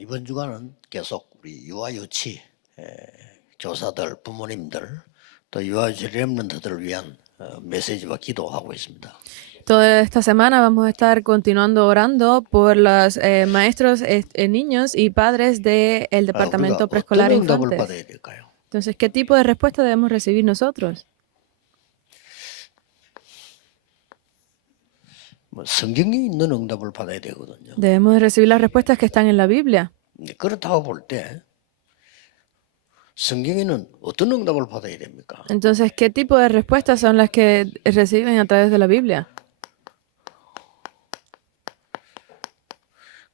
이번 주간은 계속 우리 유아유치 교사들, 부모님들 또 유아유치 렘넌트들을 위한 메시지와 기도하고 있습니다. Toda esta semana vamos a estar continuando orando por los maestros, niños y padres del 우리가 departamento 어떤 preescolar e 응답을 infantes. 받아야 될까요? Entonces, ¿qué tipo de respuesta debemos recibir nosotros? 성경에 있는 응답을 받아야 되거든요. Debemos de recibir las respuestas que están en la Biblia. 그렇다고 볼 때 성경에는 어떤 응답을 받아야 됩니까? Entonces, ¿qué tipo de respuestas son las que reciben a través de la Biblia?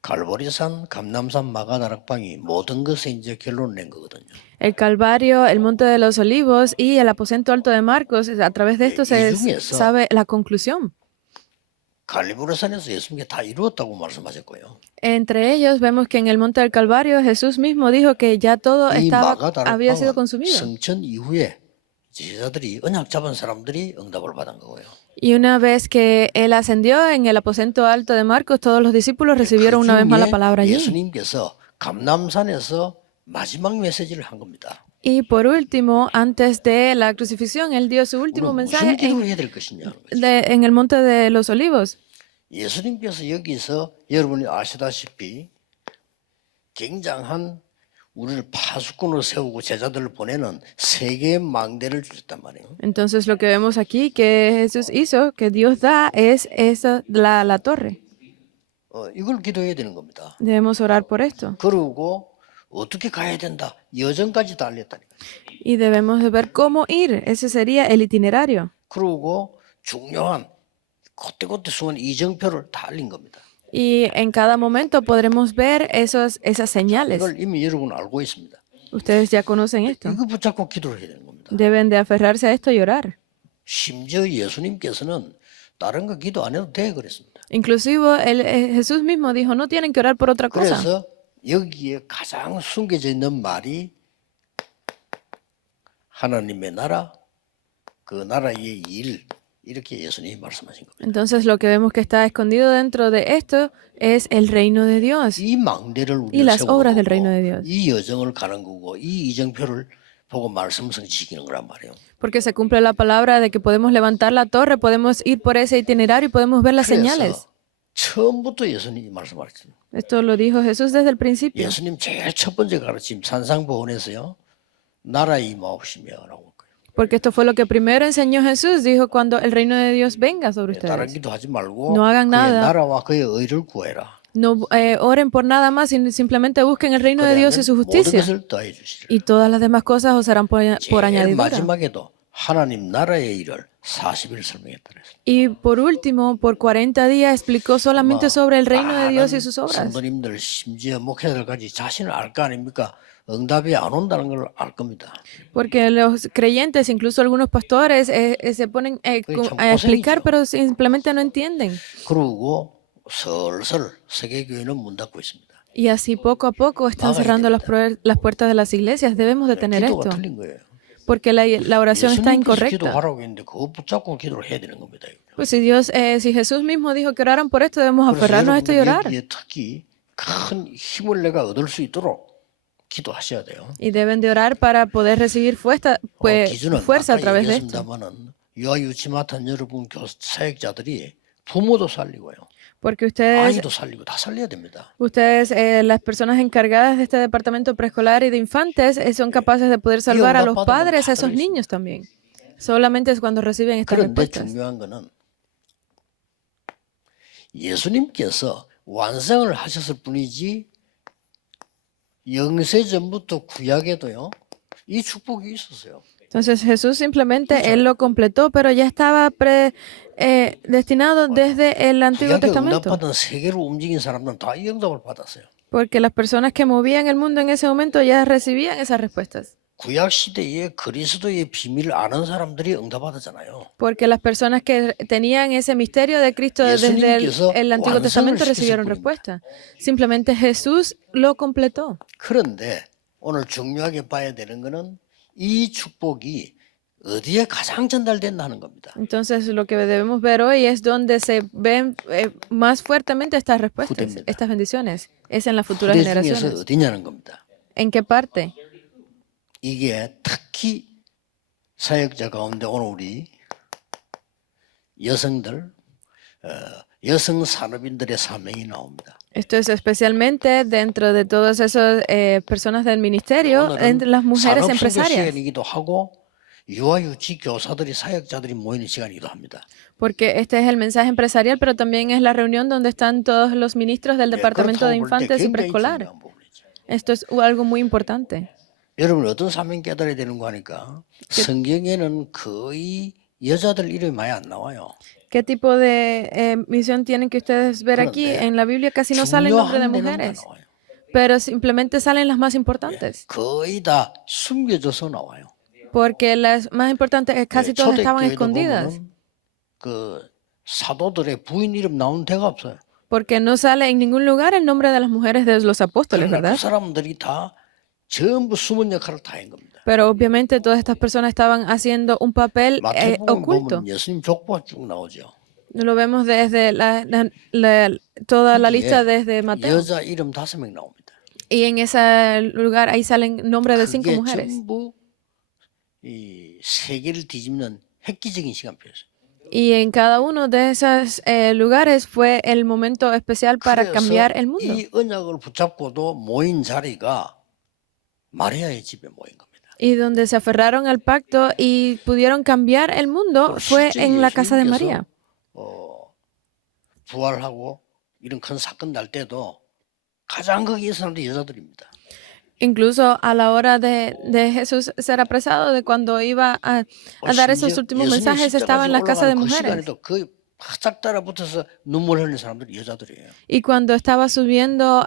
갈보리산, 감남산, 마가다락방이 모든 것에 이제 결론을 낸 거거든요. El Calvario, el Monte de los Olivos y el aposento alto de Marcos, a través de esto se sabe la conclusión. 갈보리산에서 예수님께 다 이루었다고 말씀하셨고요. Entre ellos vemos que en el Monte del Calvario Jesús mismo dijo que ya todo había sido consumido. 성천 이후에 제자들이 언약 잡은 사람들이 응답을 받은 거고요. Y una vez que él ascendió en el aposento alto de Marcos, todos los discípulos recibieron una vez más la palabra allí. 예수님께서 감남산에서 마지막 메시지를 한 겁니다. Y por último, antes de la crucifixión, él dio su último mensaje en el Monte de los Olivos. 예수님께서 여기서 여러분이 아시다시피 굉장한 우리를 파수꾼으로 세우고 제자들을 보내는 세 개의 망대를 주셨단 말이에요. Entonces lo que vemos aquí que Jesús hizo, que Dios da, es esa, la torre. 이걸 기도해야 되는 겁니다. Debemos orar por esto. 그리고 어떻게 가야 된다. 여정까지 다 알렸다니까. Y debemos de ver cómo ir. Ese sería el itinerario. 그리고 중요한 그때그때 숨은 이정표를 다 알린 겁니다. Y en cada momento podremos ver esas señales. 이걸 이미 여러분 알고 있습니다. Ustedes ya conocen esto. 이거 붙잡고 기도를 해야 되는 겁니다. Deben de aferrarse a esto y orar. 심지어 예수님께서는 다른 거 기도 안 해도 돼 그랬습니다. Inclusive Jesús mismo dijo, no tienen que orar por otra cosa. 그래서 여기에 가장 숨겨져 있는 말이 하나님의 나라, 그 나라의 일, 이렇게 예수님이 말씀하신 겁니다. Entonces lo que vemos que está escondido dentro de esto es el reino de Dios 이 망대를 y las 우리가 obras del reino 세우고 de Dios. 이 여정을 가는 거고 이 이정표를 보고 말씀성 지키는 거란 말이에요. Porque se cumple la palabra de que podemos levantar la torre, podemos ir por ese itinerario y podemos ver las señales. 처음부터 예수님이 말씀하셨습니다. Esto lo dijo Jesús desde el principio. 예수님 제일 첫 번째 가르침 산상보훈에서요. 나라 임하옵시며라고. Porque esto fue lo que primero enseñó Jesús, dijo cuando el reino de Dios venga sobre 다른 ustedes. 기도하지 말고 No hagan 그의 nada. 나라와 그의 의를 구해라. No oren por nada más, simplemente busquen el reino de Dios y su 모든 justicia. 것을 더해 주시리라. Y todas las demás cosas os serán por 제일 añadidura. 마지막에도 하나님 나라의 일을 40일 설명했다 그랬어요. Y por último, por 40 días explicó solamente sobre el reino de Dios y sus obras. 성도님들 심지어 목회자들까지 자신을 알 거 아닙니까? 응답이 안 온다는 걸 알 겁니다. Porque los creyentes, incluso algunos pastores, se ponen a explicar, pero simplemente no entienden. 그러고 슬슬 세계교회는 문 닫고 있습니다. Y así poco a poco están cerrando las puertas de las iglesias. Debemos de tener 기도가 esto. 틀린 거예요. Porque la oración está 예수님께서 incorrecta. 기도하라고 했는데 그거 붙잡고 기도를 해야 되는 겁니다. Pues si Jesús mismo dijo que oraran por esto, debemos aferrarnos a esto y orar. 여기에 특히 큰 힘을 내가 얻을 수 있도록 기도하셔야 돼요. Y deben de orar para poder recibir fuerza a través de esto. 유아유치 맡은 여러분 사역자들이 부모도 살리고요. Porque ustedes, 아이도 살리고 다 살려야 됩니다. las personas encargadas de este departamento preescolar y de infantes, son capaces de poder salvar a los padres, a esos niños también. Solamente es cuando reciben estas 그런데 respuestas. 중요한 거는 예수님께서 완성을 하셨을 뿐이지 영세전부터 구약에도요 이 축복이 있었어요. Entonces Jesús simplemente Él lo completó, pero ya estaba destinado desde el Antiguo 구약에 Testamento. 응답받은 세계로 움직인 사람들은 다 이 응답을 받았어요. Porque las personas que movían el mundo en ese momento ya recibían esas respuestas. 구약 시대에 그리스도의 비밀을 아는 사람들이 응답받았잖아요. Porque las personas que tenían ese misterio de Cristo desde el Antiguo Testamento recibieron respuesta. Simplemente Jesús lo completó. 그런데 오늘 중요하게 봐야 되는 거는 이 축복이 어디에 가장 전달된다는 겁니다. Entonces, lo que debemos ver hoy es donde se ven más fuertemente estas respuestas, 후대입니다. estas bendiciones. Es en las futuras 후대 중에서 generaciones. 어디냐는 겁니다. ¿En qué parte? 이게 특히 사역자 가운데 오늘 우리 여성들, 여성 산업인들의 사명이 나옵니다. Esto es especialmente dentro de todas esas personas del ministerio, entre las mujeres 산업 선교 empresarias. 시간이기도 하고 유아 유치 교사들이 사역자들이 모이는 시간이기도 합니다. Porque este es el mensaje empresarial, pero también es la reunión donde están todos los ministros del Departamento de 그렇다고 볼 때 Infantes y 굉장히 Preescolar. 중요한 부분이죠. Esto es algo muy importante. 여러분 어떤 사명 깨달아야 되는 거 하니까 성경에는 거의 여자들 이름이 많이 안 나와요. ¿Qué tipo de misión tienen que ustedes ver aquí? 그런데 En la Biblia casi no sale el nombre de 중요한 데는 다 mujeres, 나와요. pero simplemente salen las más importantes. 거의 다 숨겨져서 나와요. Porque las más importantes casi todas estaban 초대교회도 escondidas. 보면은 그 사도들의 부인 이름 나오는 데가 없어요. Porque no sale en ningún lugar el nombre de las mujeres de los apóstoles, 그러나 ¿verdad? 그 사람들이 다 전부 숨은 역할을 다 한 겁니다. Pero obviamente todas estas personas estaban haciendo un papel 마태복음 oculto. 보면 예수님 족보가 쭉 나오죠. Lo vemos desde toda la lista desde Mateo. 여자 이름 5명 나옵니다. Y en ese lugar ahí salen nombres de 5 그게 mujeres. 전부 이 세계를 뒤집는 획기적인 시간표였어요. Y en cada uno de esos lugares fue el momento especial para 그래서 cambiar el mundo. 이 언약을 붙잡고도 모인 자리가 마리아의 집에 모인 겁니다. Y donde se aferraron al pacto y pudieron cambiar el mundo fue en la casa de María. 부활하고 이런 큰 사건 날 때도 가장 거기 있는 사람들이 여자들입니다. Incluso a la hora de Jesús ser apresado, de cuando iba a dar esos últimos mensajes, estaba en la casa de 그 mujeres. 시간에도 거의 바짝 따라붙어서 눈물 흘리는 사람들이 여자들이에요. Y cuando estaba subiendo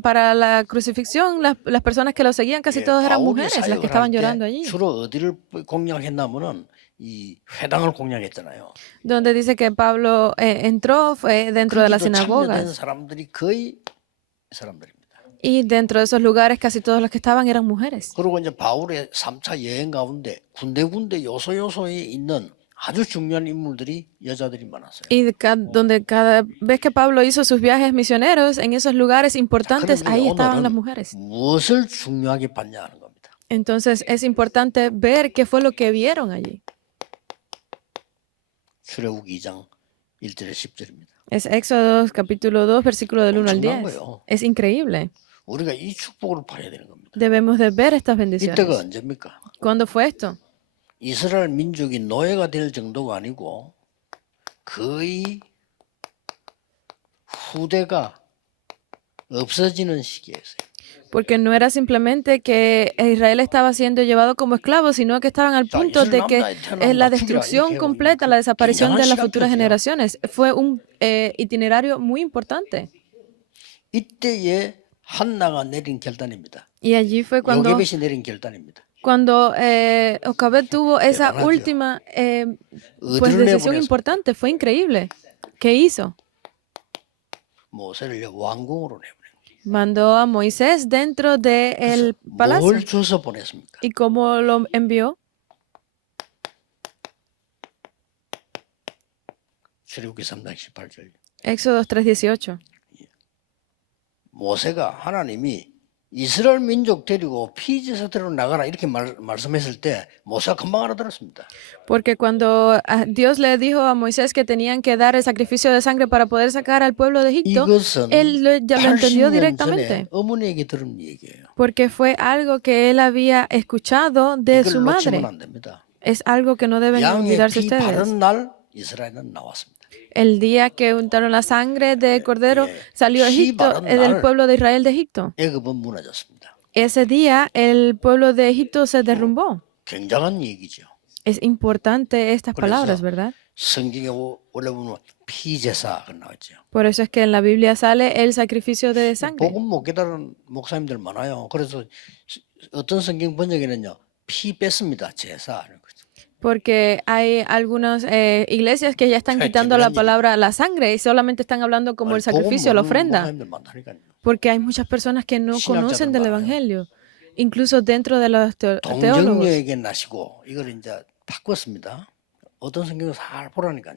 para la crucifixión, las personas que lo seguían casi todas eran 바울이 mujeres las que 사역을 estaban 할 llorando 때 allí. 주로 어디를 공략했냐면은 이 회당을 공략했잖아요. Donde dice que Pablo entró fue dentro de las 거기도 참여된 sinagogas. 사람들이 거의 사람들입니다. Y dentro de esos lugares casi todos los que estaban eran mujeres. 그리고 이제 바울의 3차 여행 가운데 군데군데 요소요소에 있는 아주 중요한 인물들이 여자들이 많았어요. Y donde cada vez que Pablo hizo sus viajes misioneros, en esos lugares importantes, 그런데 ahí estaban las 오늘은 mujeres. 무엇을 중요하게 봤냐 하는 겁니다. Entonces es importante ver qué fue lo que vieron allí. 출애굽기 2장 1절에 10절입니다. Es Éxodo capítulo 2, versículo del 1 al 10. Es increíble. 우리가 이 축복을 봐야 되는 겁니다. Debemos de ver estas 이때가 bendiciones. 언제입니까? ¿Cuándo fue esto? 이스라엘 민족이 노예가 될 정도가 아니고 거의 후대가 없어지는 시기였어요. Porque no era simplemente que Israel estaba siendo llevado como esclavo, sino que estaban al punto de que es la destrucción completa, la desaparición de las futuras generaciones. Fue un itinerario muy importante. 이때에 한나가 내린 결단입니다. Y allí fue cuando 요게벳이 내린 결단입니다. Jocabed tuvo esa 대단하죠. última pues, 어디를 decisión 내보내서 importante. Fue increíble. ¿Qué hizo? 모세를 왕궁으로 내보내요. Mandó a Moisés dentro del palacio. 뭘 줘서 보냈습니까? ¿Y cómo lo envió? 출애굽기 3장 18절. Éxodo 3:18. 모세가 하나님이 이스라엘 민족 데리고 피제사대로 나가라 이렇게 말씀했을 때 모세가 금방 알아들었습니다. Porque cuando Dios le dijo a Moisés que tenían que dar el sacrificio de sangre para poder sacar al pueblo de Egipto, 이것은 él ya lo entendió 80년 전에 directamente. 어머니에게 들은 얘기예요. Porque fue algo que él había escuchado de su 이걸 madre. 놓치면 안 됩니다. Es algo que no deben 양의 olvidarse 피 ustedes. 바른 날 이스라엘은 나왔습니다. El día que untaron la sangre del cordero, salió Egipto, del pueblo de Israel de Egipto. 애굽은 무너졌습니다. Ese día el pueblo de Egipto se derrumbó. 굉장한 얘기죠. Es importante estas palabras, ¿verdad? 성경에 원래 보면 피제사가 나왔죠. Por eso es que en la Biblia sale el sacrificio de sangre. 복음 못 깨달은 목사님들 많아요. 그래서 어떤 성경 번역에는요, 피 뺐습니다. 제사하는 거죠. Porque hay algunas iglesias que ya están quitando la palabra la sangre y solamente están hablando como el sacrificio, la ofrenda. 목사님들 많다니까요. Porque hay muchas personas que no 신학자들 conocen del 많아요. Evangelio, incluso dentro de los teólogos. 동정녀에게 나시고 이걸 이제 바꿨습니다. 어떤 성경을 잘 보라니까요.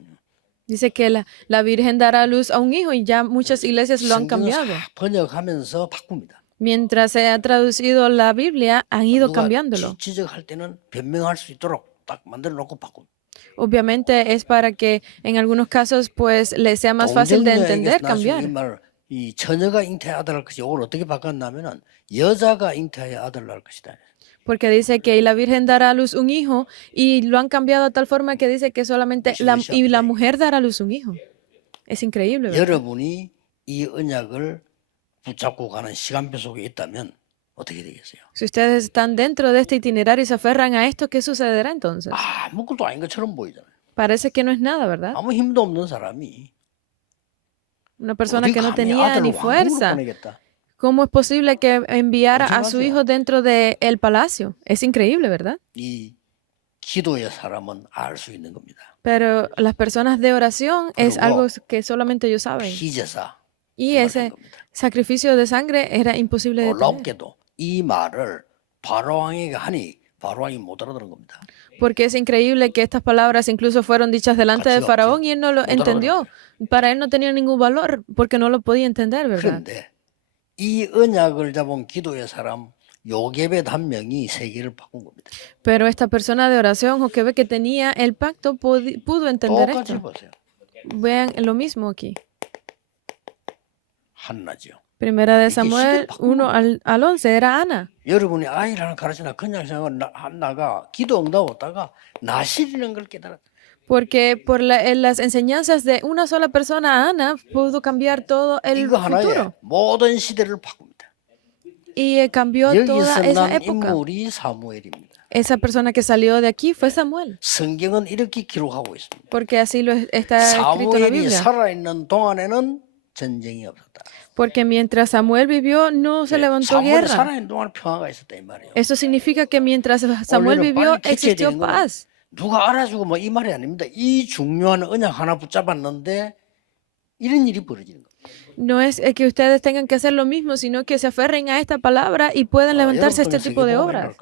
Dice que la Virgen dará a luz a un hijo y ya muchas iglesias lo han 성경을 cambiado. 싹 번역하면서 바꿉니다. Mientras se ha traducido la Biblia, han ido 누가 cambiándolo. 지적할 때는 변명할 수 있도록 딱 만들어 놓고 바꿉니다. Obviamente es para que en algunos casos pues le sea más fácil de entender, 동정녀에게서 나중에 cambiar. 이 처녀가 잉태해 아들 낳을 것이 이걸 어떻게 바꿨냐면은 여자가 잉태해 아들 낳을 것이다. Porque dice que y la Virgen dará a luz un hijo y lo han cambiado de tal forma que dice que solamente la mujer dará a luz un hijo. Es increíble, ¿verdad? 여러분이 이 언약을 붙잡고 가는 시간표 속에 있다면 어떻게 되겠어요? Si ustedes están dentro de este itinerario y se aferran a esto, ¿qué sucederá entonces? 아무것도 아닌 것처럼 보이잖아요. Parece que no es nada, ¿verdad? 아무 힘도 없는 사람이 Una persona 어디 que no 감히 tenía 아들을 ni 왕궁으로 fuerza. 보내겠다. ¿Cómo es posible que enviara a su Muchísimas hijo dentro del palacio? Es increíble, ¿verdad? 이 기도의 사람은 알 수 있는 겁니다. Pero las personas de oración es 그리고 algo que solamente ellos saben. 피제사 Y 그 말인 ese 겁니다. sacrificio de sangre era imposible de tener. 놀랍게도 이 말을 바로왕에게 하니 바로왕이 못 알아들은 겁니다. Porque es increíble que estas palabras incluso fueron dichas delante de 가치가 Faraón 없지. y él no lo 못 entendió. Para él no tenía ningún valor porque no lo podía entender, ¿verdad? 그런데 이 언약을 잡은 기도의 사람 요게벳 한 명이 세계를 바꾼 겁니다. Pero esta persona de oración, Joquebed, que tenía el pacto, pudo entender 똑같이 esto. 보세요. Vean lo mismo aquí. 한나죠. Primera de 이게 Samuel 시대를 바꾼 1 al 11 era Ana. 여러분이 아이를 하나 가르치나 그냥 생각하면 한나가 기도 응답하다가 나실이라는 걸 깨달았다. Porque por las enseñanzas de una sola persona, Ana pudo cambiar todo el 이거 하나에 futuro. 모든 시대를 바꿉니다. Y cambió toda 여기서 esa 난 época. 인물이 사무엘입니다. Esa persona que salió de aquí fue Samuel. 성경은 이렇게 기록하고 있습니다. Porque así lo está escrito en la 사무엘이 Biblia. 살아있는 동안에는 전쟁이 없었다. Porque mientras Samuel vivió, no se levantó 사무엘이 guerra. 살아있는 동안 평화가 있었다 이 말이에요. Eso significa que mientras Samuel 원래는 vivió, 빨리 existió 객체적인 거는 paz. 누가 알아주고 뭐 이 말이 아닙니다. 이 중요한 언약 하나 붙잡았는데 이런 일이 벌어지는 거예요. No es que ustedes tengan que hacer lo mismo, sino que se aferren a esta palabra y puedan levantarse este tipo de obras.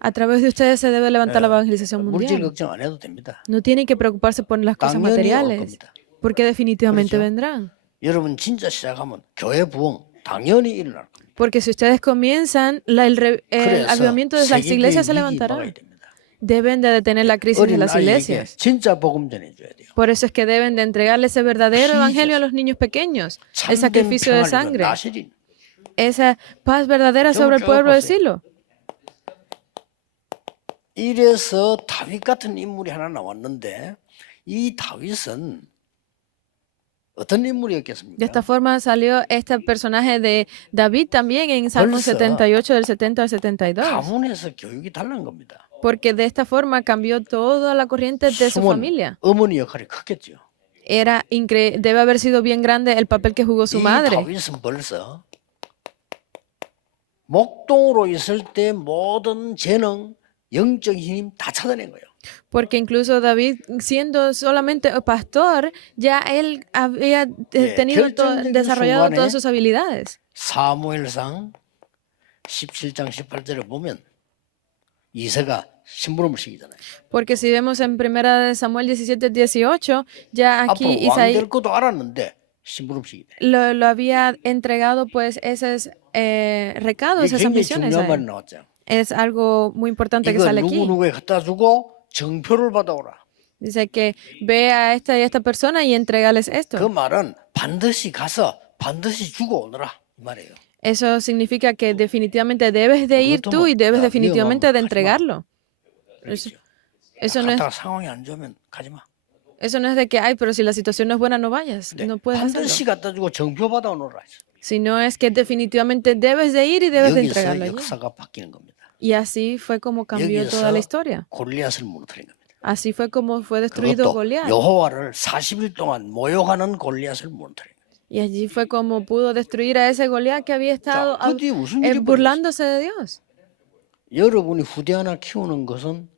A través de ustedes se debe levantar la evangelización 물질 mundial. 걱정 안 해도 됩니다. No tienen que preocuparse por las cosas 당연히 올 materiales, 겁니다. porque definitivamente 그렇죠? vendrán. 여러분 진짜 시작하면 교회 부흥 당연히 일어날 겁니다. Porque si ustedes comienzan, el 그래서 avivamiento de las 세계교회 iglesias se 위기 levantará. 막아야 됩니다. Deben de detener la crisis de 어린 las 아이에게 iglesias. 진짜 복음 전해줘야 돼요. Por eso es que deben de entregarle ese verdadero evangelio a los niños pequeños, el 참된 sacrificio de 평화를 sangre, 나시린 esa paz verdadera sobre el pueblo de Silo. 이래서 다윗 같은 인물이 하나 나왔는데 이 다윗은 어떤 인물이었겠습니까? De esta forma salió este personaje de David también en Salmos 벌써 78 del 70 al 72. 가문에서 교육이 달란 겁니다. Porque de esta forma cambió toda la corriente de su 숨은 familia. 어머니 역할이 컸겠죠. Debe haber sido bien grande el papel que jugó su 이 madre. 다윗은 벌써 목동으로 있을 때 모든 재능, 영적 힘 다 찾아낸 거예요. Porque incluso David, siendo solamente pastor, ya él había desarrollado 순간에 todas sus habilidades. 사무엘상 17장 18절에 보면 이새가 심부름을 시키잖아요. Porque si vemos en primera de Samuel 17, 18, ya aquí 앞으로 왕 Isaí 될 것도 알았는데 심부름 시키네. lo había entregado pues esos recados, 이게 esas 굉장히 misiones. 중요한 말이 나왔죠. Es algo muy importante que 이거 sale aquí. 누구누구에 갖다 주고 정표를 받아오라. Dice que ve a esta y esta persona y entregales 그 esto. 말은 반드시 가서 반드시 주고 오너라 이 말이에요. Eso significa que definitivamente debes de ir tú y debes definitivamente de entregarlo. Eso no es, 갔다가 상황이 안 좋으면 가지 마. eso no es de que, ay, pero si la situación no es buena, no vayas. No puedes hacerlo. 반드시 갖다 주고 정표 받아오너라. Sino es que definitivamente debes de ir y debes de 여기서 entregarlo allí. 역사가 바뀌는 겁니다. Y así fue como cambió toda la historia. 골리앗을 무너뜨린 겁니다. Así fue como fue destruido 그것도 Goliat. 여호와를 40일 동안 모욕하는 골리앗을 무너뜨린 겁니다. Y allí fue como pudo destruir a ese Goliat que había estado 자, 그 뒤에 무슨 일이 벌어졌어요? burlándose de Dios. 여러분이 후대 하나 키우는 것은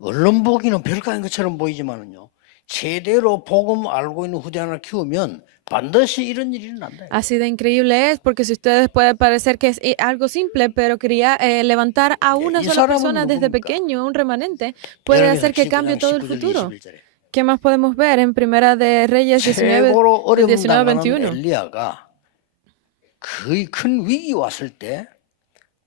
언론 보기는 별거 아닌 것처럼 보이지만은요. 제대로 복음 알고 있는 후대 하나 키우면 반드시 이런 일이 난다. Así de increíble es, porque si ustedes puede parecer que es algo simple, pero levantar a una 이 sola 사람은 persona desde 누굽니까? pequeño, un remanente, puede 열왕기상 hacer que 19장 cambie todo el 19절 futuro. 21절에 ¿Qué más podemos ver en Primera de Reyes 19, 최고로 어려움 19, 당하는 21? 엘리야가 거의 큰 위기 왔을 때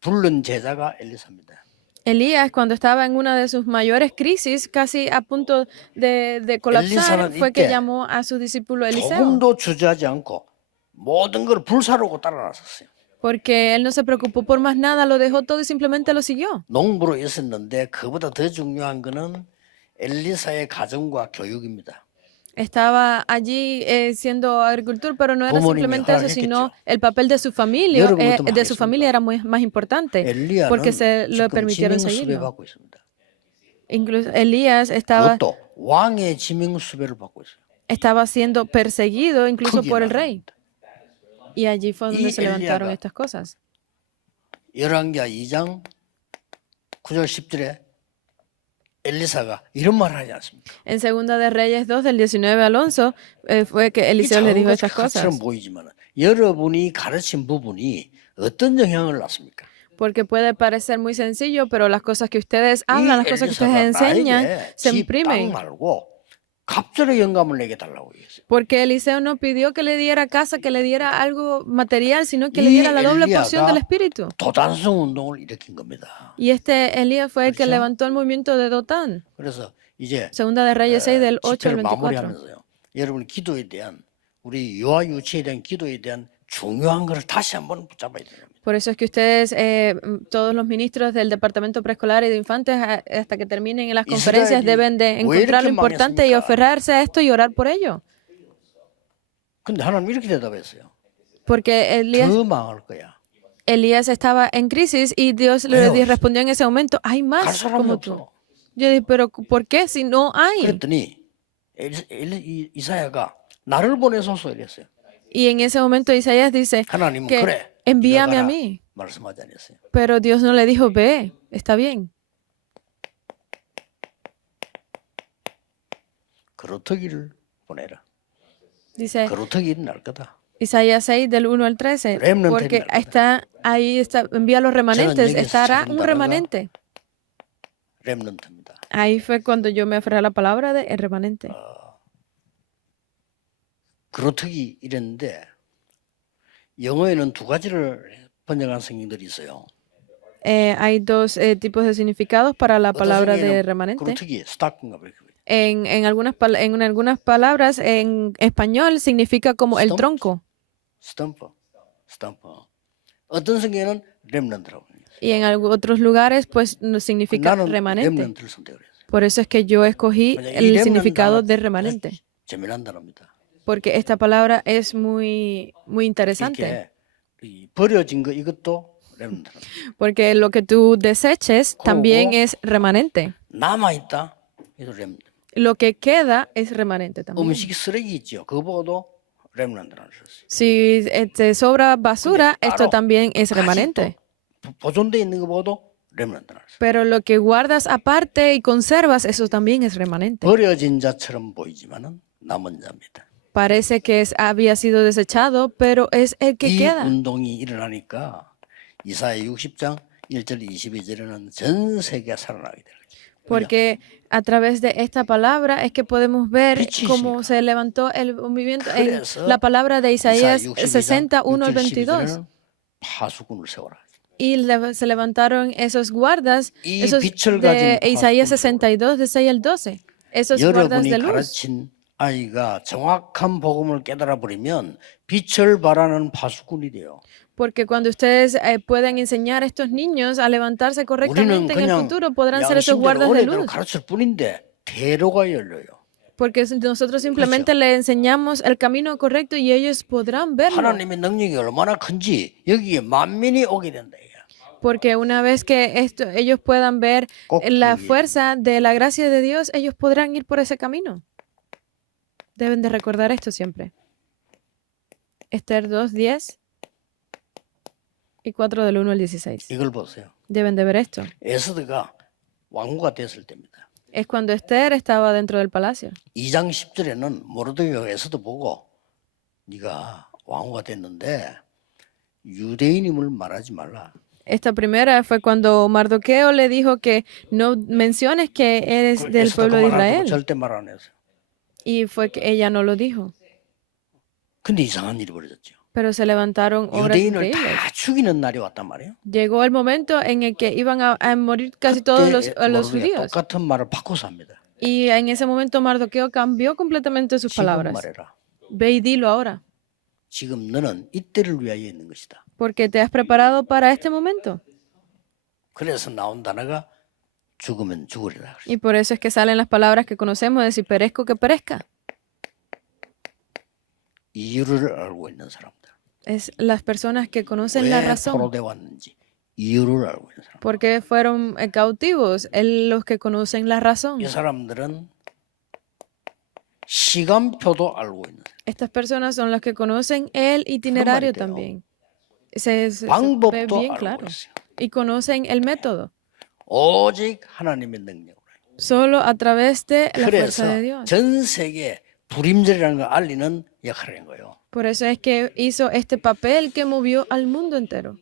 부른 제자가 엘리사입니다. Elías, cuando estaba en una de sus mayores crisis, casi a punto de colapsar, 엘리사는 fue que 이때 llamó a su discípulo Eliseo, 조금도 주저하지 않고 모든 걸 불사르고 따라 나섰어요. porque él no se preocupó por más nada, lo dejó todo y simplemente lo siguió. 농부로 있었는데 그보다 더 중요한 거는 엘리사의 가정과 교육입니다. Estaba allí siendo agricultor, pero no era 부모님이 simplemente eso, sino 허락했겠죠. el papel de su familia, 여러분도 de su familia 하겠습니다. era más importante, porque 엘리야는 se lo 지금 permitieron 지명 수배 seguirlo. 받고 있습니다. Incluso Elías estaba, 그것도 왕의 지명 수배를 받고 있어요. estaba siendo perseguido incluso 크게 por el rey. 나옵니다. Y allí fue donde 이 se levantaron 엘리야가 estas cosas. 열왕기하 2장 9절 10절에 엘리사가 이런 말을 하지 않습니까? En Segunda de Reyes 2, del 19 al 11, fue que 이 Eliseo le 작은 dijo 것이 estas 것처럼 cosas. 보이지만 여러분이 가르친 부분이 어떤 영향을 낳습니까? Porque puede parecer muy sencillo, pero las cosas que ustedes hablan, las 이 cosas que ustedes 엘리사가 enseñan, 나에게 se 집 땅 imprimen. 말고 갑절의 영감을 내게 달라고 얘기했어요. Porque Eliseo no pidió que le diera casa, que le diera algo material, sino que le 이 diera la doble porción del 엘리야가 Espíritu. 도단성 운동을 일으킨 겁니다. Y este Elías fue el que 그렇죠? levantó el movimiento de Dotán. 그래서 이제 Segunda de Reyes 6, del 8 al 집회를 24. 마무리하면서요. 여러분 기도에 대한 우리 유아 유치에 대한 기도에 대한 중요한 것을 다시 한번 붙잡아야 됩니다. Por eso es que ustedes, todos los ministros del Departamento Preescolar y de Infantes, hasta que terminen en las conferencias, 이스라엘이 deben de 왜 encontrar lo 이렇게 importante y 망했습니까? aferrarse a esto y orar por ello. 근데 하나님 이렇게 대답했어요. Porque 더 망할 거야. Elías estaba en crisis y Dios 왜요? respondió en ese momento, hay 갈 más 사람이 como 없어. tú. Yo dije, pero ¿por qué si no hay? 그랬더니 이사야가 나를 보내소서 이랬어요. Y en ese momento Isaías dice 하나님은 que 그래 envíame a 들어가라 mí. 말씀하지 않았어요. Pero Dios no le dijo, ve, está bien. 그루터기를 보내라. Dice 그루터기는 날 거다. Isaías 6 del 1 al 13, Remnant porque remnant. envía los remanentes, 여기서 estará 찾은 un 단어가 remanente. 렘넌트입니다. Ahí fue cuando yo me aferré a la palabra de el remanente. 그루터기 이랬는데 영어에는 두 가지를 번역한 성경들이 있어요. Hay dos tipos de significados para la 어떤 palabra de 성경에는 remanente. 그루터기 스타크인가 그렇게 En algunas palabras en español significa como el Stump. tronco. 스탬퍼. 어떤 성경에는 렘넌트라고 해요. Y en otros lugares pues no significa 나는 remanente. 렘넌트를 선택을 했어요. Por eso es que yo escogí 왜냐면 이 el 렘넌트 significado 단어가 de remanente. 재미난 단어입니다. Porque esta palabra es muy interesante. 이렇게 이 버려진 거 이것도 렘넌트입니다. Porque lo que tú deseches también 그리고 es remanente. 남아 있다. 이도 렘넌트. Lo que queda es remanente también. 음식 쓰레기 있죠. 그거도 렘넌트라는 뜻이에요. Si te sobra basura, 근데 esto 따로 también es 아직도 remanente. 보존돼 있는 것보다 렘넌트라는 뜻이에요. Pero lo que guardas aparte y conservas, eso también es remanente. 버려진 자처럼 보이지만은 남은 자입니다. Parece que había sido desechado, pero es el que 이 queda. 운동이 일어나니까 이사야 60장 1절 22절에는 전 세계가 살아나게 돼요. Porque a través de esta palabra es que podemos ver 빛이시니까. cómo se levantó el movimiento en 그래서 la palabra de Isaías 62장 61 al 22. 22절에는 파수꾼을 세워라. Y se levantaron esos guardas, 이 esos 빛을 de 가진 Isaías 파수꾼을 62, de 6 al 12. Esos guardas 여러분이 de luz. 가르친 아이가 정확한 복음을 깨달아 버리면 빛을 발하는 파수꾼이 돼요. Porque cuando ustedes pueden enseñar a estos niños a levantarse 우리는 correctamente en el 그냥 futuro, podrán ser esos 양심대로 guardas de 어린애로 luz. 가르칠 뿐인데 대로가 열려요. Porque nosotros simplemente le enseñamos el camino correcto y ellos podrán verlo. 하나님의 능력이 얼마나 큰지 여기에 만민이 오게 된다. Porque una vez que ellos puedan ver 꼭 la 기억해야 fuerza de la gracia de Dios, ellos podrán ir por ese camino. Deben de recordar esto siempre. Esther 2, 10 y 4 del 1 al 16. 이걸 보세요. Deben de ver esto. 에스더가 왕후가 됐을 때입니다. Es cuando Esther estaba dentro del palacio. 2장 10절에는 모르드게가 에서도 보고 네가 왕후가 됐는데 유대인임을 말하지 말라. Esta primera fue cuando Mardoqueo le dijo que no menciones que eres 그 del 에서도 그 pueblo de 말 안 듣고 Israel. 절대 말 안 했어요. Y fue que ella no lo dijo. 근데 이상한 일이 벌어졌죠. Pero se levantaron obras 유대인을 increíbles. 다 죽이는 날이 왔단 말이에요. Llegó el momento en el que iban a morir casi todos los 모르드게가 judíos. 똑같은 말을 바꿔서 합니다. Y en ese momento Mardoqueo cambió completamente sus 지금 palabras. 말해라. Ve y dilo ahora, 지금 너는 이때를 위하여 있는 것이다. porque te has preparado para este momento. 그래서 나온 단어가 죽으면 죽으리라. Y por eso es que salen las palabras que conocemos de si perezco, que perezca. 이유를 알고 있는 사람들. Es las personas que conocen la 왜 razón. 포로돼 왔는지 이유를 알고 있는 사람. ¿Por qué fueron cautivos? Los que conocen la razón. 이 사람들은 시간표도 알고 있는 사람. Estas personas son las que conocen el itinerario 돼요. también. Se ve 방법도 bien 알고 claro. 있어요. Y conocen el método. 오직 하나님의 능력으로. Solo a través de la fuerza 그래서 de Dios. 전 세계 불임절이라는 걸 알리는 역할을 한 거예요. Por eso es que hizo este papel que movió al mundo entero.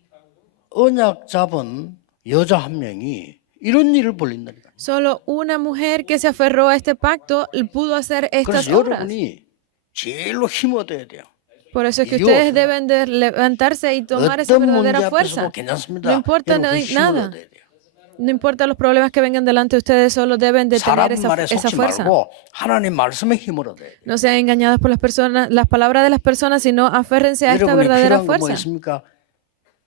언약 잡은 여자 한 명이 이런 일을 벌린다니까. Solo una mujer que se aferró a este pacto pudo hacer estas 그래서 obras. 여러분이 제일로 힘 얻어야 돼요. Por eso es que Dios. ustedes deben de levantarse y tomar esa 어떤 문제 verdadera 앞에서도 fuerza. 괜찮습니다. No importa 여러분 그 힘을 nada. 얻어야 돼요. No importa los problemas que vengan delante de ustedes, solo deben de 사람 tener 말에 esa 속지 fuerza. 말고 하나님 말씀에 힘을 얻어야 돼요. No sean engañados por las personas, las palabras de las personas, sino aférrense a esta 여러분이 verdadera 필요한 거 뭐 fuerza. 있습니까?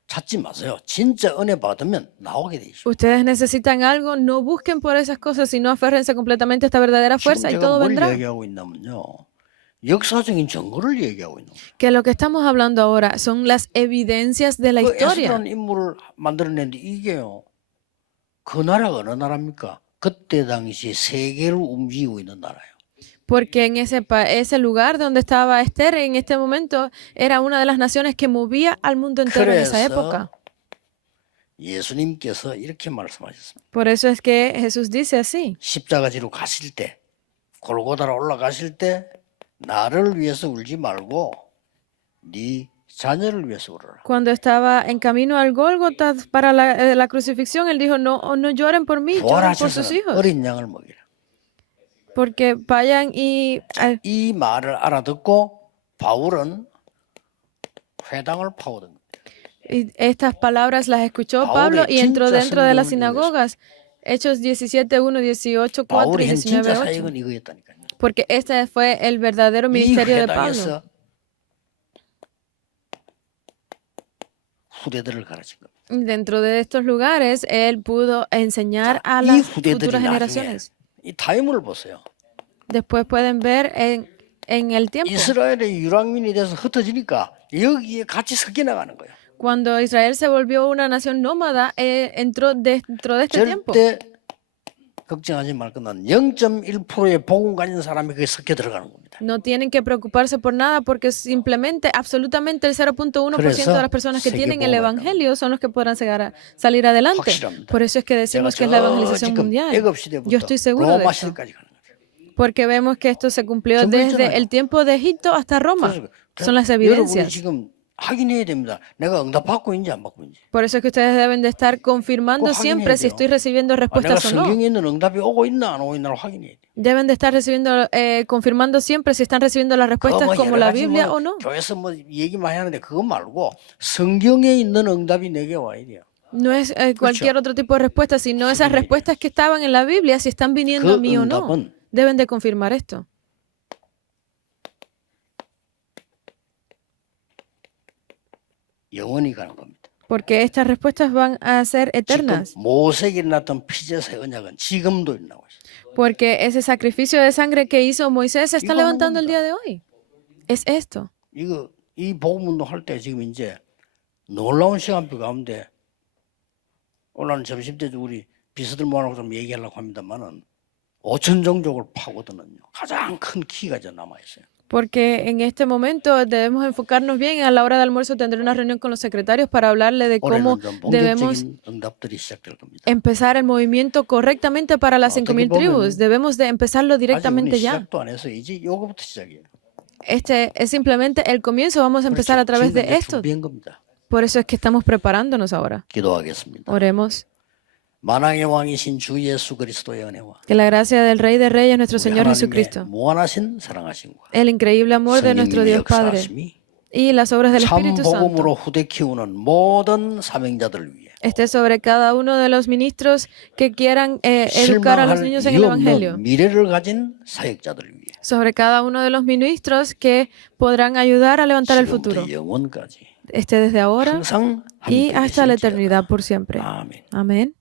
찾지 마세요. 진짜 은혜 받으면 나오게 돼 있어요. Ustedes necesitan algo, no busquen por esas cosas, sino aférrense completamente a esta verdadera 지금 fuerza y 제가 todo 뭘 vendrá. 얘기하고 있냐면요. 역사적인 증거를 얘기하고 있는 거예요. Que lo que estamos hablando ahora son las evidencias de la 그 historia. 에스라는 인물을 만들어냈는데 이게요. 그 나라가 어느 나라입니까? 그때 당시 세계를 움직이고 있는 나라예요. Porque en ese lugar donde estaba Esther en este momento era una de las naciones que movía al mundo entero en esa 그래서 época. 예수님께서 이렇게 말씀하셨습니다. Por eso es que Jesús dice así. 십자가지로 가실 때, 골고다로 올라가실 때 나를 위해서 울지 말고 네 자녀를 위해서 울어라. Cuando estaba en camino al Gólgota para la crucifixión, él dijo, no, no lloren por mí, lloren por sus 부활하셔서 hijos. 어린 양을 먹이라. Porque vayan y... 이 말을 알아듣고 바울은 회당을 파고든 거예요. Y estas palabras las escuchó Paul의 Pablo y entró 진짜 dentro de las 성경을 sinagogas. Hechos 17:1, 18:4 바울이 y 한 진짜 19:8. 사역은 이거였다니까요. Porque este fue el verdadero 이 ministerio de Pablo. 회당에서 후대들을 가르친 겁니다. Y dentro de estos lugares, él pudo enseñar a 이 las 후대들이 futuras 나중에 generaciones. 이 타임을 보세요. Después pueden ver en el tiempo. 이스라엘의 유랑민이 돼서 흩어지니까 여기에 같이 섞여 나가는 거예요. Cuando Israel se volvió una nación nómada, entró dentro de este tiempo. 절대 걱정하지 말 것은 0.1%의 복음 가진 사람이 거기에 섞여 들어가는 겁니다. No tienen que preocuparse por nada porque simplemente, absolutamente el 0.1% de las personas que tienen el evangelio son los que podrán salir adelante. 확실합니다. Por eso es que decimos que es la evangelización mundial. 애굽 시대부터 Yo estoy seguro de 로마 eso. 시대까지 가는 거예요. Porque vemos que esto se cumplió 전부 desde 있잖아요. el tiempo de Egipto hasta Roma. Son las 여러분이 evidencias. 지금 확인해야 됩니다. 내가 응답 받고 있는지 안 받고 있는지. Por eso es que ustedes deben de estar confirmando 꼭 siempre si 확인해야 돼요. estoy recibiendo 내가 respuestas o no. 성경에 있는 응답이 오고 있나 안 오고 있나를 확인해야 돼요. Deben de estar recibiendo, confirmando siempre si están recibiendo las respuestas 뭐 como 여러 la 가지 Biblia 뭐 o no. 교회에서 뭐 얘기 많이 하는데 그거 말고 성경에 있는 응답이 내게 와야 돼요. No es cualquier otro tipo de respuesta, sino esas respuestas que estaban en la Biblia, si están viniendo a mí o no. 응답은 Deben de confirmar esto. 영원히 가는 겁니다. Porque estas respuestas van a ser 지금 eternas. 모세에게 일어났던 피제사의 언약은 지금도 일어나고 있어요. Porque ese sacrificio de sangre que hizo Moisés se está 이거 levantando el 하는 día de hoy. Es esto. 이 복음 운동할 때 지금 이제 놀라운 시간표 가운데 오늘 점심 때 우리 비서들 모아놓고 좀 얘기하려고 합니다만은 5천 종족을 파고드는 가장 큰 키가 이제 남아 있어요. Porque en este momento debemos enfocarnos bien. A la hora de almuerzo tendré una reunión con los secretarios para hablarle de cómo 올해는 좀 debemos 본격적인 응답들이 시작될 겁니다. empezar el movimiento correctamente para las 어떻게 5.000 tribus. 보면은 Debemos de empezarlo 아직 우리 directamente ya. 시작도 안 해서 이제 요거부터 시작이에요. Este es simplemente el comienzo. Vamos a empezar a través 지금 de 이제 esto. 준비한 겁니다. Por eso es que estamos preparándonos ahora. 기도하겠습니다. Oremos. 만왕의 왕이신 주 예수 그리스도의 은혜와 Que la gracia del Rey de Reyes, nuestro 우리 Señor 하나님의 Jesucristo, 무한하신 사랑하심과 el increíble amor de nuestro 성령님의 Dios Padre 역사하심이 y las obras del 참 Espíritu Santo 복음으로 후대 키우는 모든 사명자들을 위해 esté sobre cada uno de los ministros que quieran educar a los 실망할 niños en 이유 el Evangelio, 없는 미래를 가진 사역자들을 위해 sobre cada uno de los ministros que podrán ayudar a levantar el futuro, 지금부터 영원까지 esté desde ahora 항상 y 함께 hasta la 계실지어다. eternidad por siempre. 아멘. Amén.